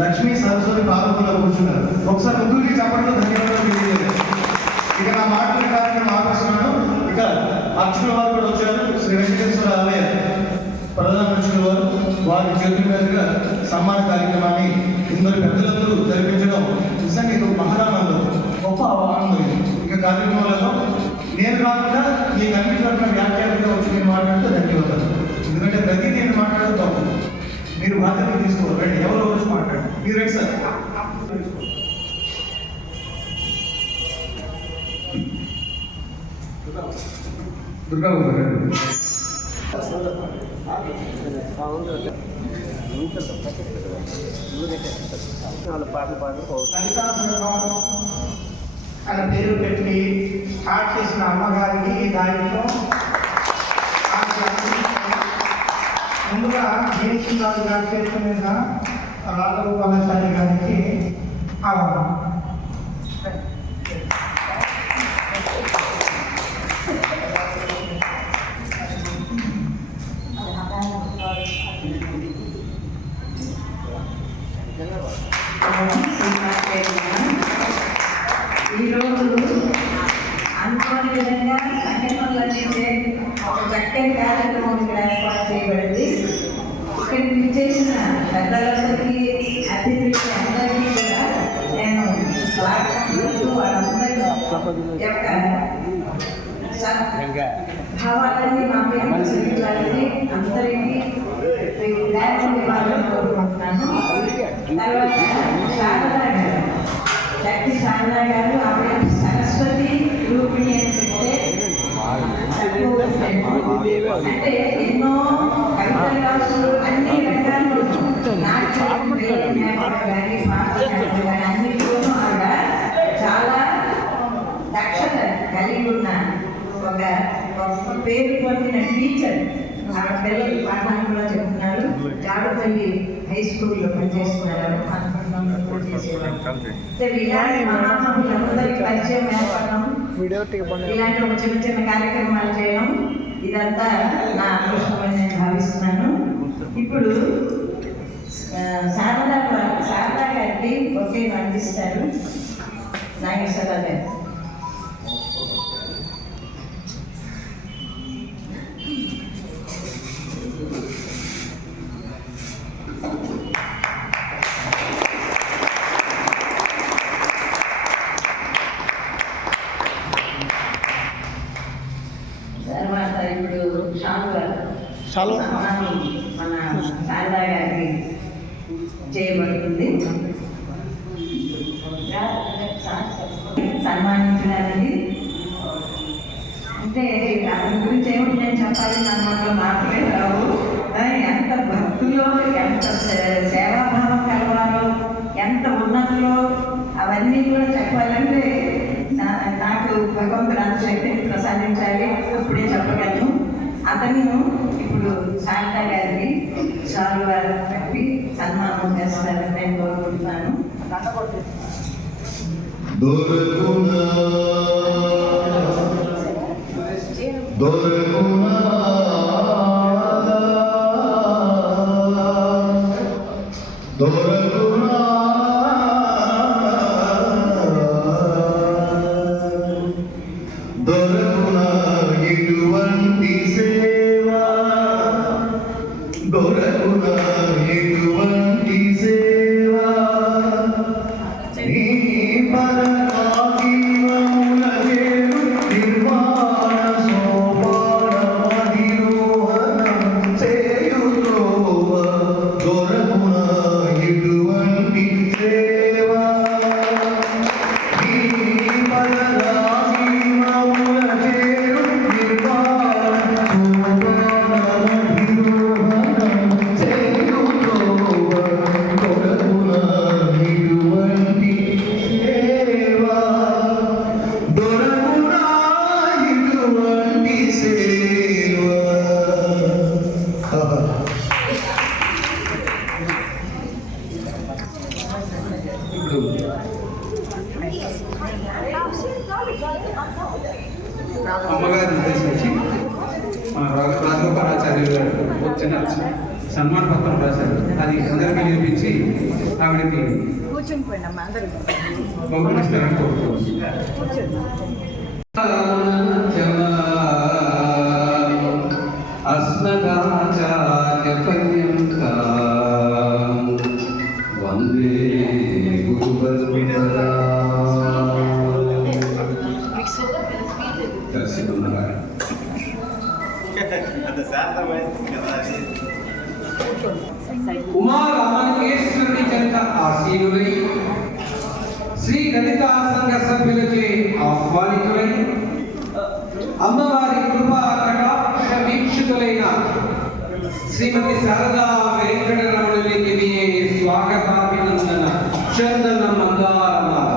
లక్ష్మీ సరస్వతి పాదకుల్లో కూర్చున్నారు. ఒకసారి ముగ్గురికి చెప్పడంలో ధన్యవాదాలు తెలియజేయాలి. ఇక నా మాటల కార్యక్రమం ఆపేస్తున్నాను. ఇక అర్చకుల వారు కూడా వచ్చారు. శ్రీ వెంకటేశ్వర ఆలయ ప్రధాన అర్చకుల వారు వారి చేతుల మీదుగా సన్మాన కార్యక్రమాన్ని ఇందరు పెద్దలందరూ జరిపించడం నిజంగా ఇది మహదానందం, గొప్ప ఆనందం. ఇక కార్యక్రమాలలో నేను కాకుండా ఈ కమిటీ వ్యాఖ్యానంగా వచ్చి నేను మాట్లాడితే ధన్యవాదాలు. ఎందుకంటే ప్రతి నేను మాట్లాడడం తప్పు, మీరు బాధ్యత తీసుకోవాలి. రండి, ఎవరో వచ్చి మాట్లాడండి. మీరు రండి సార్. దుర్గాబాబు గారు అలా పేరు పెట్టి స్టార్ట్ చేసిన అమ్మగారికి దాంట్లో ముందుగా జయసింహారాజు గారి చేతుల మీద రాఘగోపాలాచారి గారికి ఆహ్వానం. ఈరోజు అనుకోని విధంగా సంఘటనలు అందించే ఒక చక్కని కార్యక్రమం ఇక్కడ ఏర్పాటు చేయబడింది. ఇక్కడికి విచ్చేసిన పెద్దలందరికీ, అతిథులకి అందరికీ కూడా నేను వాళ్ళందరి యొక్క భావాలన్నీ మా పేరు చెల్లించాలని అందరికీ కోరుకుంటున్నాను. తర్వాత శారదా గారు, శక్తి శారదా గారు, ఆవిడ సరస్వతి రూపిణి అని చెప్తే అంటే ఎన్నో కవితల కావచ్చు, అన్ని రకాలు నాట్యం కానీ అన్నింటిలోనూ ఆవిడ చాలా దక్షత కలిగి ఉన్న ఒక పేరు పొందిన టీచర్. ఆ పిల్లలు పాఠాలు కూడా చెప్తున్నారు. జాడపల్లి హై స్కూల్లో పనిచేస్తున్నారు. ఇలాంటి మహాత్ములందరికీ పరిచయం ఏర్పడడం, ఇలాంటి ఒక చిన్న చిన్న కార్యక్రమాలు చేయడం ఇదంతా నా అదృష్టమని నేను భావిస్తున్నాను. ఇప్పుడు శారదా గారికి ఒకే అందిస్తారు నాగేశ్వరరావు గారు. తర్వాత ఇప్పుడు మన శారదా గారికి చేయబడుతుంది. సన్మానించడానికి అంటే దాని గురించి ఏమిటి నేను చెప్పాలి, నా మాటలో మాత్రమే రావు. ఎంత భక్తులో, ఎంత సేవాభావం కలవాలో, ఎంత ఉన్నతిలో అవన్నీ కూడా చెప్పాలంటే నాకు భగవంతుడు అంత శక్తిని ప్రసాదించాలి, అప్పుడే చెప్పగలను. అతను ఇప్పుడు శారదా గారికి చాలా చెప్పి సన్మానం చేస్తారని నేను కోరుకుంటున్నాను. అమ్మగారిని ఉద్దేశించి మన రాఘగోపాలాచార్యులు గారు చిన్న సన్మాన పత్రం రాశారు. అది అందరికీ నేర్పించి ఆవిడకి కూర్చుని పోయినమ్మా అందరూ బహుమతిస్తారని కోరుతున్నాను. కూర్చోండి. వందే ఉమా రామలింగేశ్వరుని చెంత ఆశీనులై శ్రీ లలితా సంఘ సభ్యులచే ఆహ్వానితులై అమ్మవారి కృపా కటాక్ష వీక్షితులైన శ్రీమతి శారదా వెంకటరమణునికి స్వాగతాభినందన చందన మందారమాల.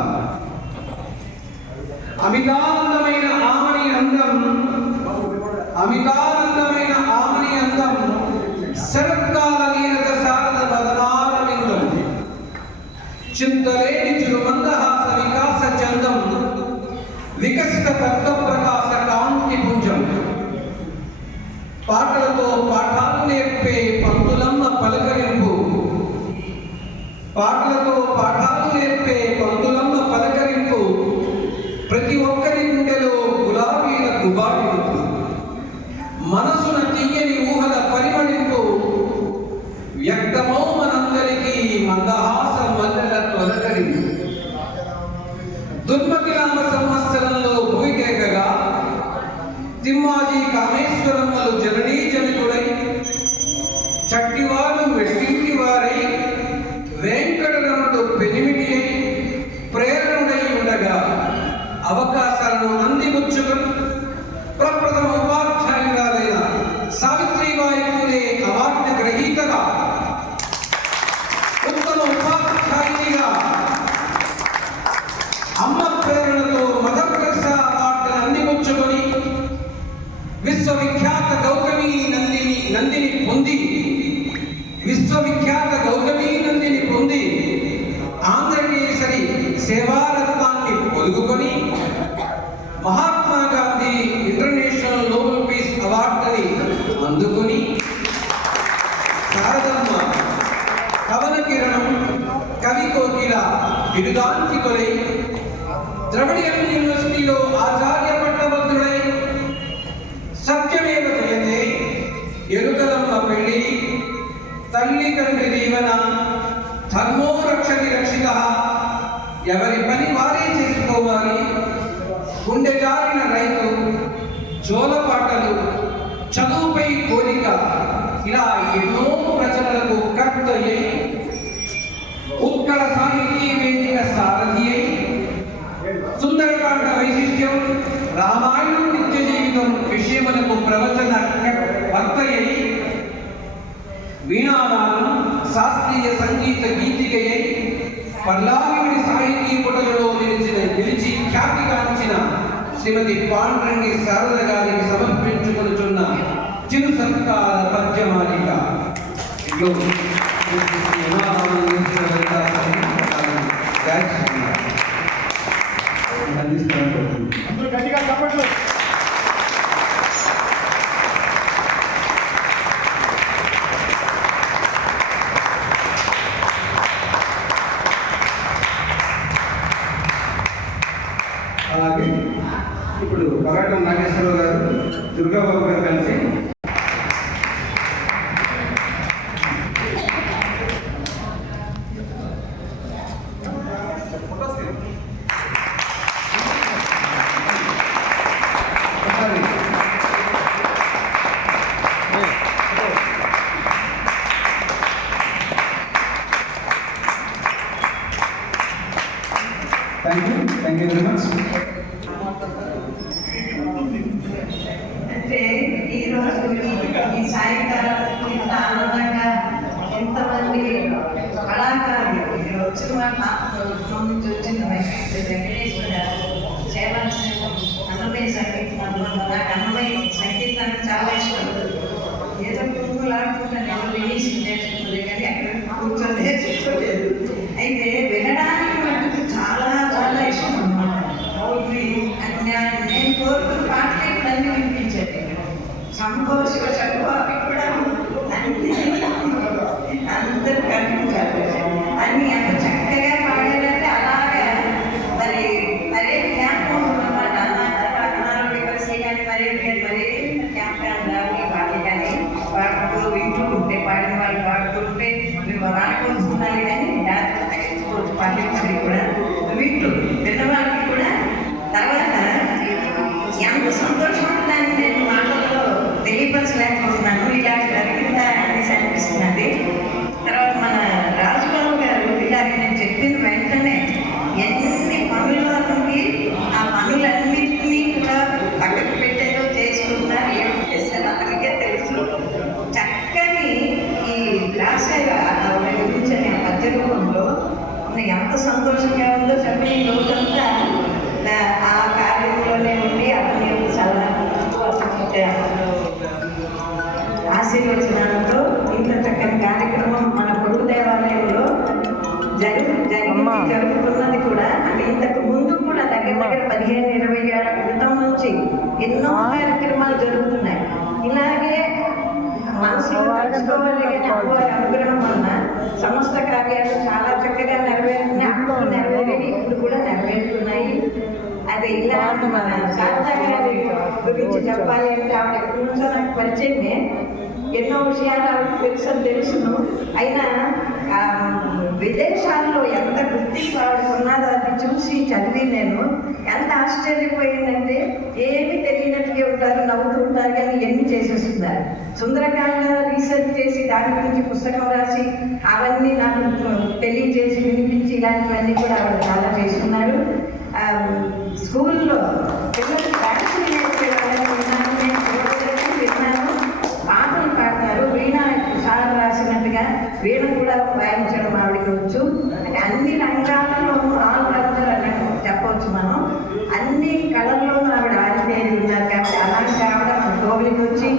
అమితానందమైన ఆమని అందం, అమితానందమైన ఆమని అందం శరత్కాల నీరద శారద వదనారవిందం, చింతలేని చిరు మందహాస వికాస చందం, వికసిత తత్వ ప్రకాశ కాంతి పుంజం, పాటలతో పాఠాలు నేర్పే పంతులమ్మ పలకరింపు, పాటలతో పాఠాలు నేర్పే పంతులమ్మ పలకరింపు, ప్రతి ఒక్కరి గుండెలో గులాబీల గుబాబింపు, మనసున తీయని ఊహల పరిమళింపు, వ్యక్తమో మనందరికీ మందహాస మల్లెల తొలకరింపు. దుర్మతి నామ సంవత్సరంలో భూమికేకగా తిమ్మాజీ కామేశ్వరమ్మలు జననీ జనకుడై, చట్టివారు వెట్టింటి వారై, వెంకటరమణుడు పెనిమిటి అయి ప్రేరణుడై ఉండగా అవకాశాలను అందిపుచ్చుకొని ప్రప్రథమ ఉపాధ్యాయురాలైన సావిత్రిబాయి పూలే అవార్డు గ్రహీతగా, ఉత్తమ ఉపాధ్యాయునిగా, అమ్మ ప్రేరణతో మదర్ తెరెసా అవార్డును అందిపుచ్చుకొని విశ్వవిఖ్యాత గౌతమి నందిని పొంది, విశ్వవిఖ్యాత గౌతమి నందిని పొంది ఆంధ్రకేసరి సేవారత్నాన్ని పొదుగుకొని Mahatma Gandhi international Nobel peace అవార్డుని అందుకొని శారదమ్మ కవన కిరణం కవి కోకిల బిరుదాంకితులై ద్రవిడియన్ యూనివర్సిటీలో ఆచార్య పట్టభద్రుడై సత్యమేవ జయతే, ఎరుకలమ్మ పెళ్లి, తల్లి తండ్రి దీవెన, ధర్మో రక్షతి రక్షిత, ఎవరి పని వారే చేసుకోవాలి, గుండె జారిన రైతు, జోలపాటలు, చదువుపై కోరిక, ఇలా ఎన్నో రచనలకు కర్త అయి ఉత్కళ సాహితీ వేదిక సారథి అయి సుందరకాండ వైశిష్ట్యం, రామాయణం నిత్య జీవితం విషయములకు ప్రవచన భక్తయ్యై, వీణాదానం శాస్త్రీయ సంగీత గీతికయ్యై, పల్లావిడి సాహితీ పుటలలో నిలిచి ఖ్యాతిగాంచిన శ్రీమతి పాండ్రంగి శారద గారికి సమర్పించుకొనుచున్న చిరు సత్కార పద్యమాలిక అందరూ గట్టిగా చప్పట్లు. అలాగే ఇప్పుడు కరాటం నాగేశ్వరరావు గారు, దుర్గాబాబు గారు కలిసి థ్యాంక్ యూ వెరీ మచ్. అంటే ఈరోజు ఈ సాయంకాలం ఇంత ఆనందంగా ఎంతమంది కళాకారులు ఇక్కడ వచ్చిన వాళ్ళు నుంచి వచ్చిన వెంకటేశ్వర సేవా అన్నమయ్య సంగీతం నాకు అన్నమయ్య సంగీతం చాలా ఇష్టం. ఏదో పువ్వులాడుతుంటాను, ఎవరు వినేసి నేర్చుకుంటుంది కానీ అక్కడ కూర్చొని నేర్చుకోలేదు. అయితే వినడానికి మటుకు చాలా చాలా ఇష్టం అన్నమాట. నేను కోరుకున్న పాటలు ఇక్కడ అన్ని వినిపించండి. శంభో శివ శంభో అవి కూడా అందరూ కనిపించాలి. అన్ని పాటించి కూడా వీళ్ళు పిల్లవాళ్ళకి కూడా తర్వాత ఎంత సంతోషం ఉంటుందని నేను మాటల్లో తెలియపరచలేకపోతున్నాను. ఇలా జరిగిందా అనేసి అనిపిస్తున్నది. తర్వాత మన రాజుబాబు గారు ఇలాగ నేను చెప్పిన వెంటనే ఎన్ని పనులకి ఆ పనులన్నింటినీ కూడా పక్కకు పెట్టేదో చేసుకుంటున్నారు. ఏం చేశారు అతనికే తెలుసు. చక్కని ఈ రాసేవ వినిపించని ఆ పద్య రూపంలో ఎంత సంతోషంగా ఉందో చెప్పి ఈ రోజంతా ఆ కార్యంలోనే ఉండి అతని యొక్క సలహాలతో ఆశీర్వచనాలతో ఇంత చక్కని కార్యక్రమం మన పొరుగు దేవాలయంలో జరుగుతున్నది కూడా. అంటే ఇంతకు ముందు కూడా దగ్గర 15-20 ఏళ్ల క్రితం నుంచి ఎన్నో కార్యక్రమాలు జరుగుతున్నాయి. ఇలాగే మనసులో కలుసుకోవాలి అనుగ్రహం వలన సమస్త కార్యాలు చాలా చక్కగా నెరవేరుతున్నాయి. అప్పుడు నెరవేరేవి ఇప్పుడు కూడా నెరవేరుతున్నాయి. అది ఇలా మన శారదా గారి గురించి చెప్పాలి అంటే ఆవిడ ఎప్పటి నుంచో నాకు పరిచయమే. ఎన్నో విషయాలు ఆవిడ తెలుసును. అయినా విదేశాల్లో ఎంత గుర్తింపు ఆవిడకు ఉన్నదో అది చూసి చదివి నేను ఎంత ఆశ్చర్యపోయిందంటే ఏమి తెలియనట్టుగా ఉంటారు, నవ్వుతూ ఉంటారు, కానీ ఎన్ని చేసేస్తున్నారు. సుందరకాండ రీసెర్చ్ చేసి దాని గురించి పుస్తకం రాసి అవన్నీ నాకు తెలియజేసి వినిపించి ఇలాంటివన్నీ కూడా ఆవిడ చాలా చేస్తున్నారు. స్కూల్లో పిల్లలు డాన్స్ విన్నాను, పాటలు పాడతారు. వీణ సార్ రాసినట్టుగా వీణ కూడా వాయించడం ఆవిడకి వచ్చు. అంటే అన్ని రంగాలలోనూ ఆల్రౌండర్ అని చెప్పవచ్చు మనం. అన్ని కళల్లోనూ ఆవిడ ఆరితేరి ఉన్నారు. కాబట్టి అలాంటి ఆవిడ మన కోవిలికి వచ్చి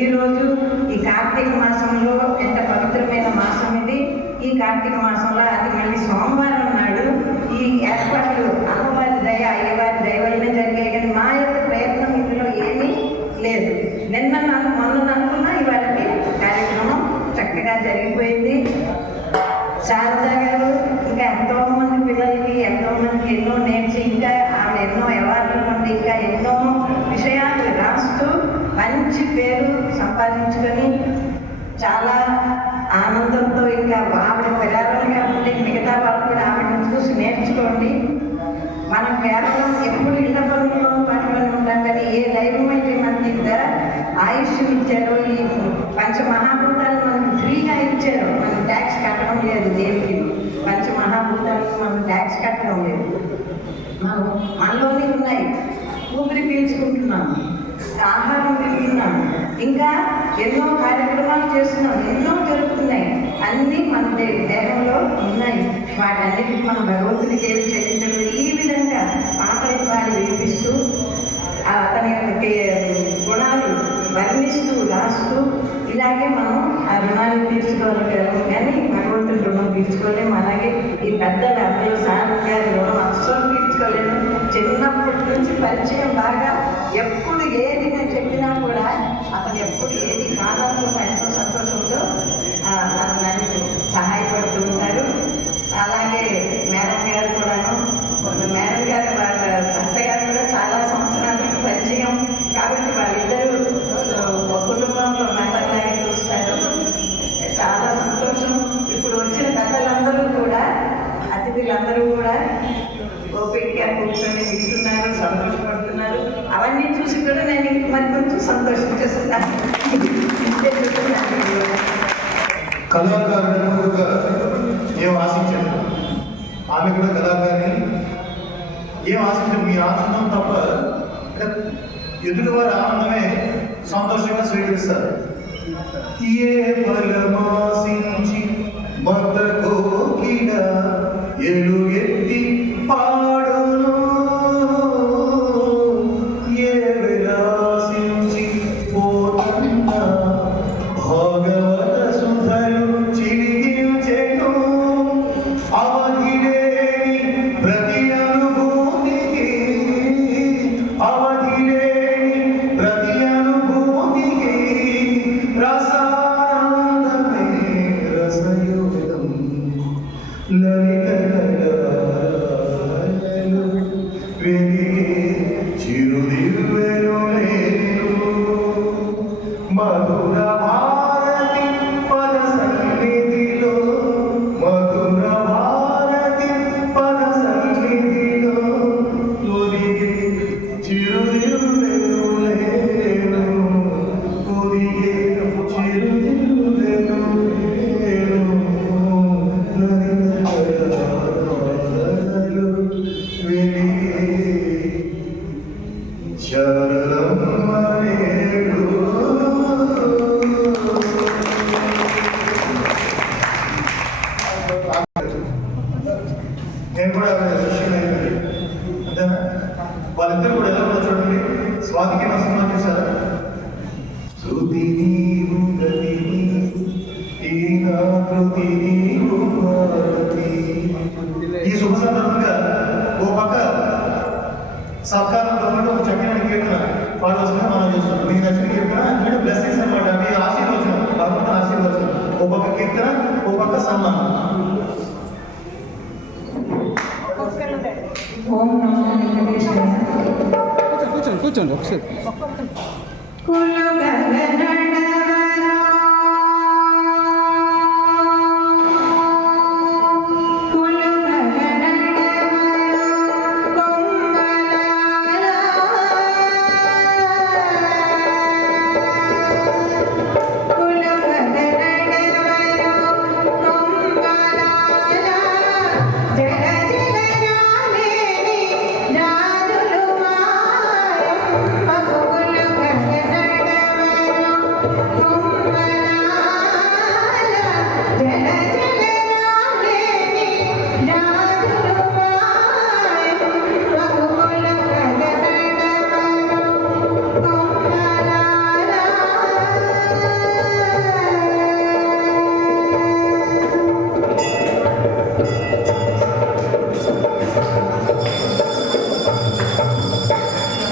ఈరోజు ఈ కార్తీక మాసంలో ఎంత పవిత్రమైన మాసం ఇది. ఈ కార్తీక మాసంలో అది మళ్ళీ సోమవారం నాడు ఈ ఏర్పాట్లు అమ్మవారి దయ అయ్యవారి దయ వల్ల జరిగాయి. కానీ మా యొక్క ప్రయత్నం ఇందులో ఏమీ లేదు. మొన్న అనుకున్నా ఇవాళకి కార్యక్రమం చక్కగా జరిగిపోయింది. శారదా గారు ఇంకా ఎంతో మంది పిల్లలకి ఎంతో మందికి ఎన్నో నేర్చి ఇంకా ఆవిడ ఎన్నో అవార్డులు నుండి ఇంకా ఎన్నో విషయాలు రాస్తూ మంచి పేరు సంపాదించుకొని చాలా ఆనందంతో ఇంకా ఆవిడ పిల్లలుగా ఉంటే మిగతా వాళ్ళు కూడా ఆవిడని చూసి నేర్చుకోండి. మనం కేవలం ఎప్పుడు ఇళ్ల పనుల్లో పనులను ఉంటాం, కానీ ఏ దైవమైతే మనకి ఇంత ఆయుష్ ఇచ్చారో, ఈ పంచమహాభూతాలు మనకు ఫ్రీగా ఇచ్చారు. మనం ట్యాక్స్ కట్టడం లేదు దేవుడికి. పంచమహాభూతాలకు మనం ట్యాక్స్ కట్టడం లేదు. మనలోనే ఉన్నాయి. ఊపిరి పీల్చుకుంటున్నాం, ఆహారం తింటున్నాం, ఇంకా ఎన్నో కార్యక్రమాలు చేస్తున్నాం, ఎన్నో జరుగుతున్నాయి. అన్నీ మన దేహంలో ఉన్నాయి. వాటన్నిటికీ మనం భగవంతుడికి ఏమి చెల్లించడం. ఈ విధంగా పాటలు పాడి వినిపిస్తూ అతని యొక్క గుణాలు వర్ణిస్తూ రాస్తూ ఇలాగే మనం ఆ రుణాన్ని తీర్చుకోగలం. కానీ భగవంతుడి రుణం తీర్చుకోలేము. అలాగే ఈ పెద్దలు అందరూ సార్ గారి రుణం అస్సలు తీర్చుకోలేము. చిన్నప్పటి నుంచి పరిచయం బాగా. ఎప్పుడు ఏది నేను చెప్పినా కూడా అతను ఎప్పుడు ఏది కాదంతో ఎంతో సంతోషంతో నన్ను సహాయపడుతూ ఉంటారు. అలాగే మేడం గారు కూడాను. మేడం గారు వాళ్ళ అత్తగారు కూడా చాలా సంవత్సరాలకు పరిచయం. కాబట్టి వాళ్ళిద్దరూ ఒక కుటుంబంలో మెంబర్లాగా చూస్తారు. చాలా సంతోషం. ఇప్పుడు వచ్చిన పెద్దలందరూ కూడా, అతిథులందరూ కూడా ఓపికగా కూర్చొని వింటున్నారు, సంతోషపడుతున్నారు. అవన్నీ చూసి కూడా నేను మరి కొంచెం సంతోషించేస్తున్నాను. కళాకారుడు ఏం ఆశించారు? ఆమె కూడా కళాకారిని. ఏం ఆశించారు? మీ ఆనందం తప్ప ఎదుటివారి ఆనందమే సంతోషంగా స్వీకరిస్తారు. ఏ ఫలమాసించి మత కోకిల ఎలుగెత్తి పాడును, ఏ విలాసించి పోతున్న భాగవత సుధలు చిరిగించెను. అవధిలేని ప్రతి అనుభూతికి, అవధిలేని ప్రతి అనుభూతికి రసానందమే రసయుగం. లలిత మధుర భారతి పద సన్నిధిలో, మధుర భారతి నేను కూడా శిష్యుని అయిపోయి అంతేనా? వాళ్ళిద్దరు కూడా ఎలా కూడా చూడండి. స్వాతికి నా సినిమా చూసారా? శృతి నీవు గతి ఈ నా కృతి నీవు భారతి. ఈ శుభ సందర్భంగా ఓ పక్క సత్కారంతో పాటు ఒక చక్కని కీర్తన పాడవలసిన మనం చూస్తున్నాం. మీకు నచ్చిన కీర్తన అంటే బ్లెస్సింగ్స్ అనమాట. అవి ఆశీర్వచనం, భగవంతుని ఆశీర్వచనం. ఓ పక్క కీర్తన, ఓ పక్క సన్మానం. ఓం నమో వెంకటేశ్వర. కూర్చోండి ఒకసారి. కులు గగనడవరో కులు గగనడవరో కొమ్మలాల కులు గగనడవరో కొమ్మలాల జల జల రాలేని రాజులు మాయం మగులు గగనడవరో కొమ్మలాల జల జల రాలేని రాజులు మాయం మగులు గగనడవరో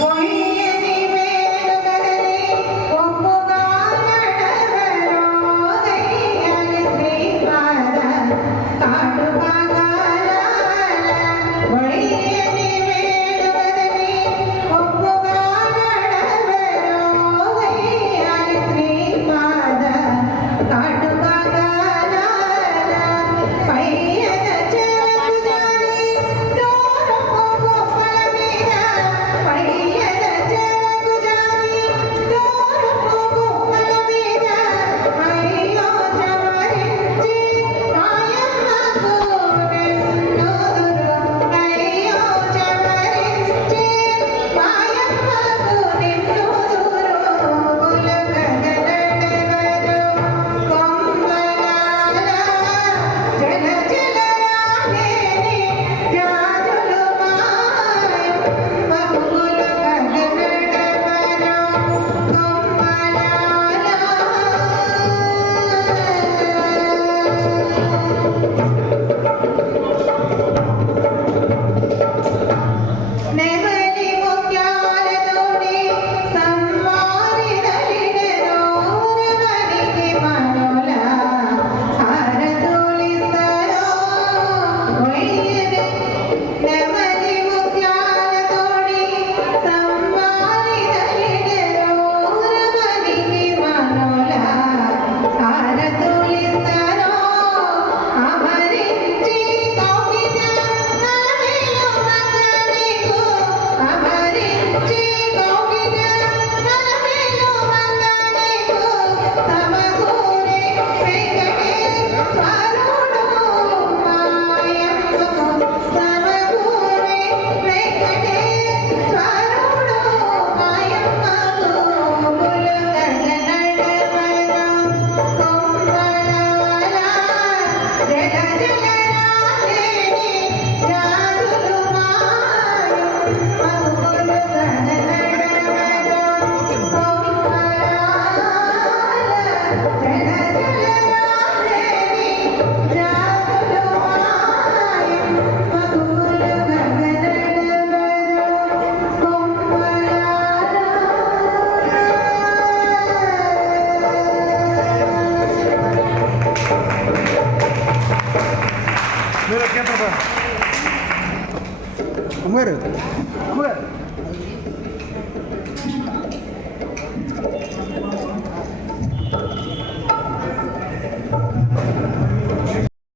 ఒయ్యని వేడుకలని ఒప్పుగా నడవరో దయ్యాలి శ్రీపాద కాటుకాగాల. ఒయ్యని వేడుకలని ఒప్పుగా నడవరో దయ్యాలి శ్రీపాద కాటుకాగాల. పయ్యద చెలకుదారి దూరపు గొప్పల మీద పయ్యద చెలకుదారి దూరపు గొప్పల మీద అయ్యో చమరించి మాయమ్మకు నిన్నుదురు. అయ్యో చమరించి మాయమ్మకు నిన్నుదురు. కులు గగనడవరో కొమ్మలాల జల జల రాలేని రాజులు మాయం మగులు గగనడవరో కొమ్మలాల. నెమలి ముత్యాలతోని సమ్మానిదలిడెనో రమణికి మనోల హారతులిస్తరో. ఒయ్యని నెమలి ముత్యాలతోని సమ్మానిదలిడెనో రమణికి మనోల హారతులిస్తరో. అమరించి కౌగిట నలమేలు మంగనీకు. అమరించి కౌగిట నలమేలు మంగనీకు. సమకూరే వెంకటేశ్వరుడు మాయమ్మకు. సమకూరే వెంకటేశ్వరుడు మాయమ్మకు. కులు గగనడవరో కొమ్మలాల జల జల రాలేని రాజులు మాయం మగులు గగనడవరో కొమ్మలాల జల జల రాలేని రాజులు మాయం మగులు గగనడవరో మీరు కేంద్ర అమ్మగారు అమ్మగారు